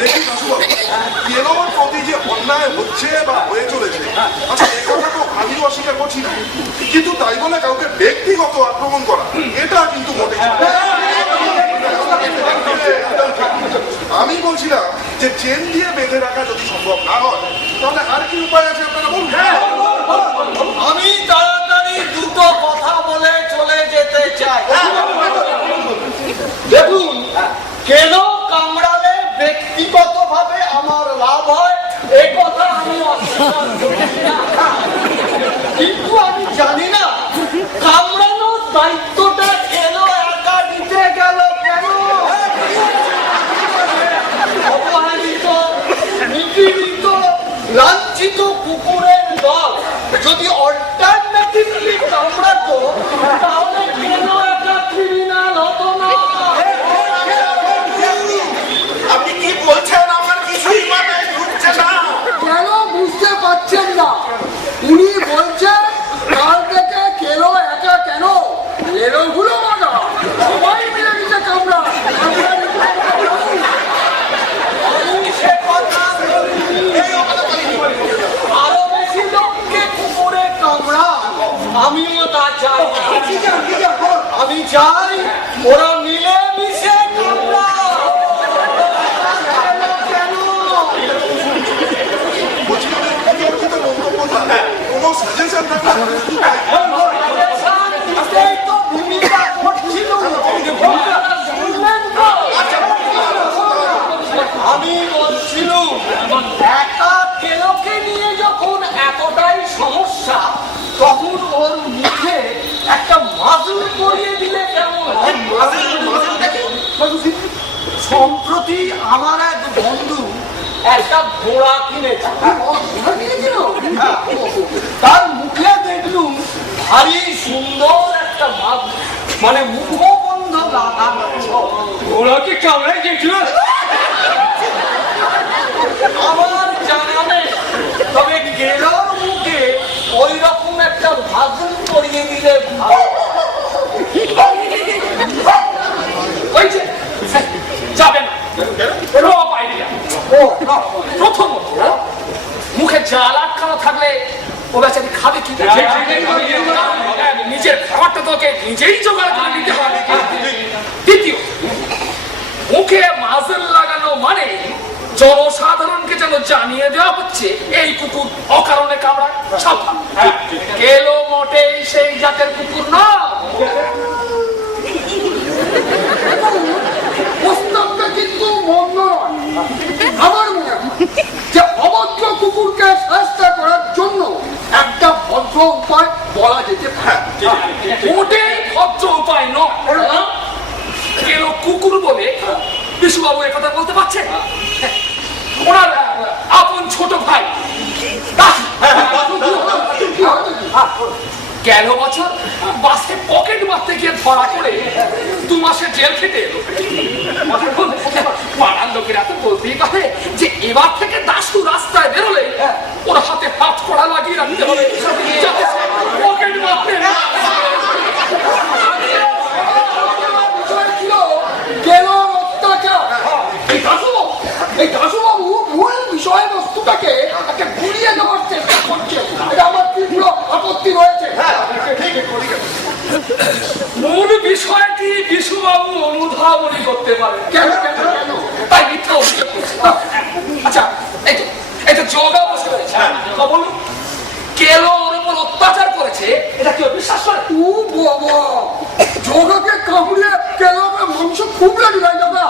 দেখি কাশুবাবু, কেলোর প্রতি যে অন্যায় হচ্ছে বা হয়ে চলেছে, আচ্ছা এ কথা তো আমি অস্বীকার করছি না, কিন্তু তাই বলে কাউকে ব্যক্তিগত আক্রমণ করা এটা কিন্তু মোটেই ঠিক না। আমি বলছিলাম যে চেন দিয়ে বেঁধে রাখা যদি সম্ভব না হয় তাহলে আর কি উপায় আছে আপনারা বলুন। আমি তাড়াতাড়ি দুটো কথা বলে চলে যেতে চাই। দেখুন, কেন কামড়ালে ব্যক্তিগতভাবে আমার লাভ হয় এ কথা আমি অস্বীকার করছি না, কিন্তু আমি জানি না কামড়ানোর দায়িত্বটা কেন একা দিতে গেল। কেন অপমানিত, নিপীড়িত, লাঞ্ছিত কুকুরের দল যদি অল্টারনেটিভলি কামড়াতো তাহলে কেন একটা ক্রিমিনাল হতো না? আপনি কি বলছেন? আমার কিছুই মাথায় ঢুকছে না। কেন বুঝতে পারছেন না? উনি বলছেন কাল থেকে কেলো একা কেন, লেরোগুলো মানা সবাই মিলে মিশে কামড়া। আরো বেশি লোককে কুকুরে কামড়া আমিও তা চাই। আমি চাই ওরা মিলে মিশে কামড়া। কেন কোনো সাজেশন থাকলে তো ভূমিকা করছিল। আমি বলছিলাম একা কেলোকে নিয়ে যখন এতটাই সমস্যা তখন ওর মুখে একটা মাদুর পরিয়ে দিলে কেমন হয়? সম্প্রতি আমার এক বন্ধু একটা ঘোড়া কিনেছে। তার মুখে দেখলুম ভারী সুন্দর একটা মানে মুখবন্ধ লাগানো। ঘোড়াকে কামড়াই গেছিল আমার জানা নেই, তবে গেলোর মুখে ওই রকম একটা ভাজুন করিয়ে দিলে ভালো। যাবে না প্রথমত মুখে জাল আটকানো থাকলে ও বেচারি খাবে কি? নিজের খাবারটা তোকে নিজেই জোগাড় করে নিতে হবে। দ্বিতীয়, মুখে মাজল লাগানো মানে জনসাধারণকে যেন জানিয়ে দেওয়া হচ্ছে এই কুকুর অকারণে কামড়ায়। কেলো মোটেই সেই জাতের কুকুর না। প্রস্তাবটা কিন্তু মন্দ নয়। আমার মনে হয় যে অভদ্র কুকুরকে শাস্তি করার জন্য একটা ভদ্র উপায় বলা যেতে পারে। মোটেই ভদ্র উপায় নয়। কেলো কুকুর বলে বিশুবাবু একথা বলতে পারছে? ওনার আপন ছোট ভাই গেল বছর বাসে পকেট মারতে গিয়ে ধরা পড়ে 2 মাসের জেল খেটে এলো। পাড়ার লোকেরা তো বলতেই পারে যে এবার থেকে দাশু রাস্তায় বেরোলে ওর হাতে হাত কড়া লাগিয়ে রাখতে হবে যাতে পকেট মারতে না। কেলোর অত্যাচার এই দাশুবাবু মূল বিষয়বস্তুটাকে একটা ঘুরিয়ে দেওয়ার চেষ্টা করছে। এটা আমার তীব্র আপত্তি রয়েছে। মূল বিষয়টি বিশুবাবু অনুধাবনী করতে পারে। কেন কেন কেন তাই মিথ্যা অভিযোগ করছে। আচ্ছা এই তো জগা বসে রয়েছে, বলুন কেলো ওর উপর অত্যাচার করেছে এটা কেউ বিশ্বাস করে? ও বাবা, জগাকে কামড়িয়ে কেলোকে মাংস খুব লাগে ভাই দাদা।